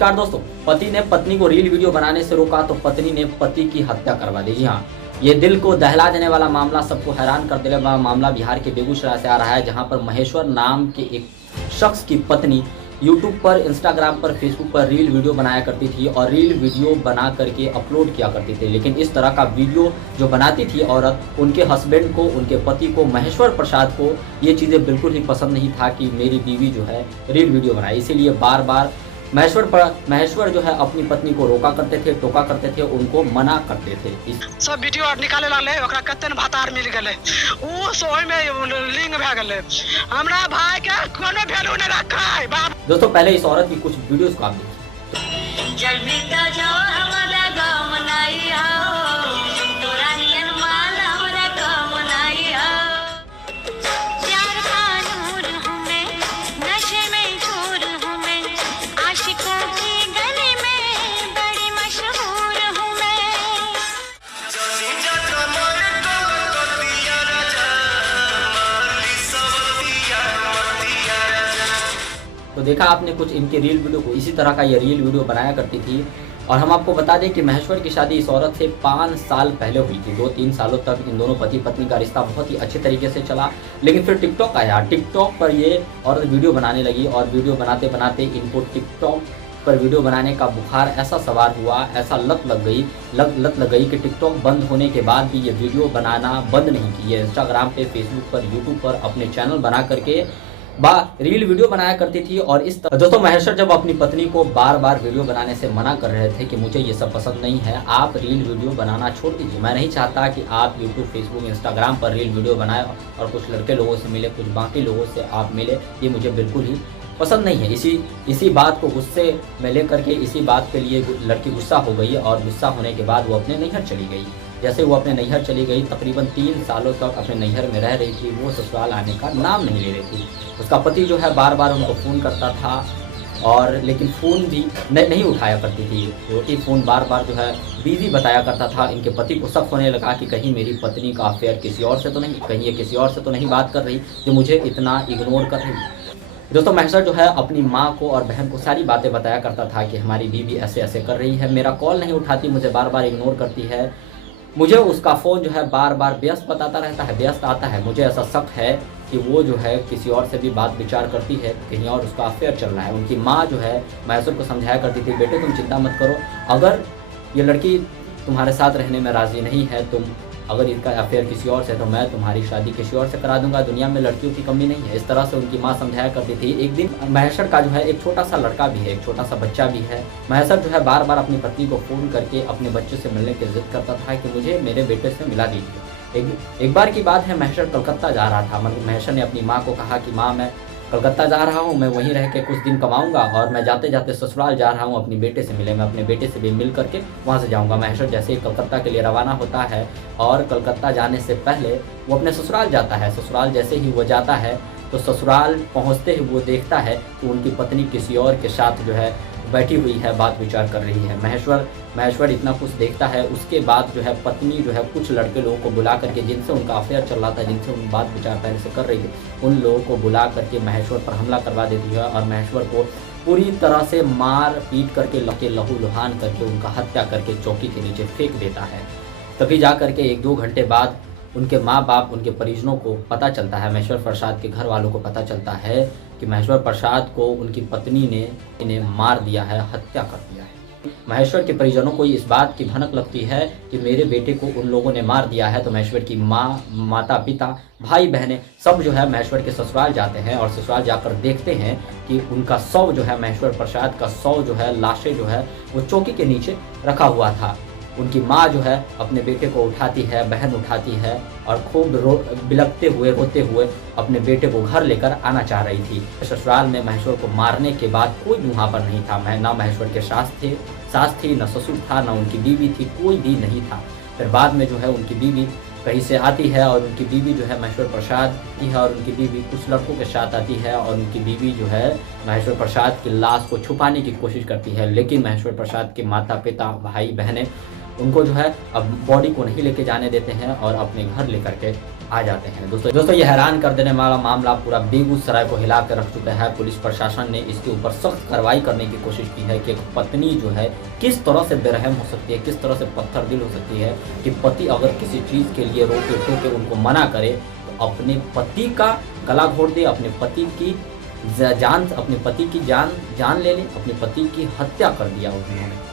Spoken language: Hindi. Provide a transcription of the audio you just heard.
नमस्कार दोस्तों, पति ने पत्नी को रील वीडियो बनाने से रोका तो पत्नी ने पति की हत्या करवा दी। जी हाँ, ये दिल को दहला देने वाला मामला, सबको हैरान कर देने वाला मामला बिहार के बेगूसराय से आ रहा है, जहां पर महेश्वर नाम के एक शख्स की पत्नी यूट्यूब पर, इंस्टाग्राम पर, फेसबुक पर रील वीडियो बनाया करती थी और रील वीडियो बना करके अपलोड किया करती थी। लेकिन इस तरह का वीडियो जो बनाती थी औरत, उनके हस्बैंड को, उनके पति को, महेश्वर प्रसाद को ये चीज़ें बिल्कुल ही पसंद नहीं था कि मेरी बीवी जो है रील वीडियो बनाए। इसीलिए बार बार महेश्वर जो है अपनी पत्नी को रोका करते थे, टोका करते थे, उनको मना करते थे। सब वीडियो निकाले लाले ओकरा कते भातार मिल गले, उ सोई में लिंग भ गले, हमरा भाई के कोनो वैल्यू नहीं रखा है बाप। दोस्तों, पहले इस औरत की कुछ वीडियोस को आप देखिए। जल्दी तो जाओ हमारा गाँव मनाई आओ, तोरा नियन माल हमरा गाँव मनाई आओ। प्यार का नूर हूँ मैं, नशे में चूर हूँ मैं, आशिकों की गली में बड़ी मशहूर हूँ मैं। तो देखा आपने कुछ इनके रील वीडियो को, इसी तरह का ये रील वीडियो बनाया करती थी। और हम आपको बता दें कि महेश्वर की शादी इस औरत से 5 साल पहले हुई थी। 2-3 सालों तक इन दोनों पति पत्नी का रिश्ता बहुत ही अच्छे तरीके से चला। लेकिन फिर टिकटॉक आया, टिकटॉक पर ये औरत वीडियो बनाने लगी और वीडियो बनाते बनाते इनको टिकटॉक पर वीडियो बनाने का बुखार ऐसा सवार हुआ, ऐसा लत लग गई कि टिकटॉक बंद होने के बाद भी ये वीडियो बनाना बंद नहीं की। ये इंस्टाग्राम पे, फेसबुक पर, यूट्यूब पर अपने चैनल बना करके रील वीडियो बनाया करती थी। और इस दोस्तों, महेश्वर जब अपनी पत्नी को बार बार वीडियो बनाने से मना कर रहे थे कि मुझे ये सब पसंद नहीं है, आप रील वीडियो बनाना छोड़ दीजिए, मैं नहीं चाहता कि आप यूट्यूब, फेसबुक, इंस्टाग्राम पर रील वीडियो बनाएं और कुछ लड़के लोगों से मिले, कुछ बाकी लोगों से आप मिले, ये मुझे बिल्कुल ही पसंद नहीं है। इसी बात को गुस्से में लेकर के इसी बात के लिए लड़की गुस्सा हो गई और गुस्सा होने के बाद वो अपने नैहर चली गई। जैसे वो अपने नैहर चली गई, तकरीबन 3 सालों तक अपने नैहर में रह रही थी। वो ससुराल आने का नाम नहीं ले रही थी। उसका पति जो है बार बार उनको फ़ोन करता था और लेकिन फ़ोन भी नहीं उठाया करती थी। वो फ़ोन बार बार जो है बिजी बताया करता था। इनके पति को शक होने लगा कि कहीं मेरी पत्नी का अफेयर किसी और से तो नहीं, कहीं ये किसी और से तो नहीं बात कर रही जो मुझे इतना इग्नोर कर रही। दोस्तों, महेश्वर जो है अपनी माँ को और बहन को सारी बातें बताया करता था कि हमारी बीवी ऐसे ऐसे कर रही है, मेरा कॉल नहीं उठाती, मुझे बार बार इग्नोर करती है, मुझे उसका फ़ोन जो है बार बार व्यस्त बताता रहता है, व्यस्त आता है, मुझे ऐसा शक है कि वो जो है किसी और से भी बात विचार करती है, कहीं और उसका अफेयर चल रहा है। उनकी माँ जो है महेश्वर को समझाया करती थी, बेटे तुम चिंता मत करो, अगर ये लड़की तुम्हारे साथ रहने में राज़ी नहीं है, अगर इसका अफेयर किसी और से तो मैं तुम्हारी शादी किसी और से करा दूंगा, दुनिया में लड़कियों की कमी नहीं है। इस तरह से उनकी माँ समझाया करती थी। एक दिन महेश्वर का जो है एक छोटा सा लड़का भी है, एक छोटा सा बच्चा भी है। महेश्वर जो है बार बार अपनी पत्नी को फ़ोन करके अपने बच्चे से मिलने की जिद करता था कि मुझे मेरे बेटे से मिला दीजिए। एक बार की बात है, महेश्वर कलकत्ता जा रहा था। महेश्वर ने अपनी माँ को कहा कि माँ, मैं कलकत्ता जा रहा हूँ, मैं वहीं रह के कुछ दिन कमाऊंगा और मैं जाते जाते ससुराल जा रहा हूँ अपने बेटे से मिले, मैं अपने बेटे से भी मिल करके वहाँ से जाऊँगा। महेश्वर जैसे ही कलकत्ता के लिए रवाना होता है और कलकत्ता जाने से पहले वो अपने ससुराल जाता है। ससुराल जैसे ही वो जाता है तो ससुराल पहुँचते ही वो देखता है कि उनकी पत्नी किसी और के साथ जो है बैठी हुई है, बात विचार कर रही है। महेश्वर इतना कुछ देखता है। उसके बाद जो है पत्नी जो है कुछ लड़के लोगों को बुला करके, जिनसे उनका अफेयर चल रहा था, जिनसे उन बात विचार पहले से कर रही थी, उन लोगों को बुला करके महेश्वर पर हमला करवा देती है और महेश्वर को पूरी तरह से मार पीट करके लहू लुहान करके उनका हत्या करके चौकी के नीचे फेंक देता है। तभी जा करके 1-2 घंटे बाद उनके माँ बाप, उनके परिजनों को पता चलता है, महेश्वर प्रसाद के घर वालों को पता चलता है कि महेश्वर प्रसाद को उनकी पत्नी ने इन्हें मार दिया है, हत्या कर दिया है। महेश्वर के परिजनों को इस बात की भनक लगती है कि मेरे बेटे को उन लोगों ने मार दिया है। तो महेश्वर की माँ, माता पिता, भाई बहनें सब जो है महेश्वर के ससुराल जाते हैं और ससुराल जाकर देखते हैं कि उनका शव जो है, महेश्वर प्रसाद का शव जो है, लाशें जो है वो चौकी के नीचे रखा हुआ था। उनकी माँ जो है अपने बेटे को उठाती है, बहन उठाती है और खूब बिलखते हुए, रोते हुए अपने बेटे को घर लेकर आना चाह रही थी। ससुराल में महेश्वर को मारने के बाद कोई भी वहाँ पर नहीं था। ना महेश्वर के सास थी, न ससुर था, न उनकी बीवी थी, कोई भी नहीं था। फिर बाद में जो है उनकी बीवी कहीं से आती है और उनकी बीवी जो है महेश्वर प्रसाद की है और उनकी बीवी कुछ लड़कों के साथ आती है और उनकी बीवी जो है महेश्वर प्रसाद की लाश को छुपाने की कोशिश करती है। लेकिन महेश्वर प्रसाद के माता पिता, भाई बहनें उनको जो है अब बॉडी को नहीं लेके जाने देते हैं और अपने घर लेकर के आ जाते हैं। दोस्तों ये हैरान कर देने वाला मामला पूरा बेगूसराय को हिला कर रख चुका है। पुलिस प्रशासन ने इसके ऊपर सख्त कार्रवाई करने की कोशिश की है कि एक पत्नी जो है किस तरह से बेरहम हो सकती है, किस तरह से पत्थर दिल हो सकती है कि पति अगर किसी चीज़ के लिए रोके टोके उनको मना करे तो अपने पति का गला घोट दे, अपने पति की जान ले ले, अपने पति की हत्या कर दिया उन्होंने।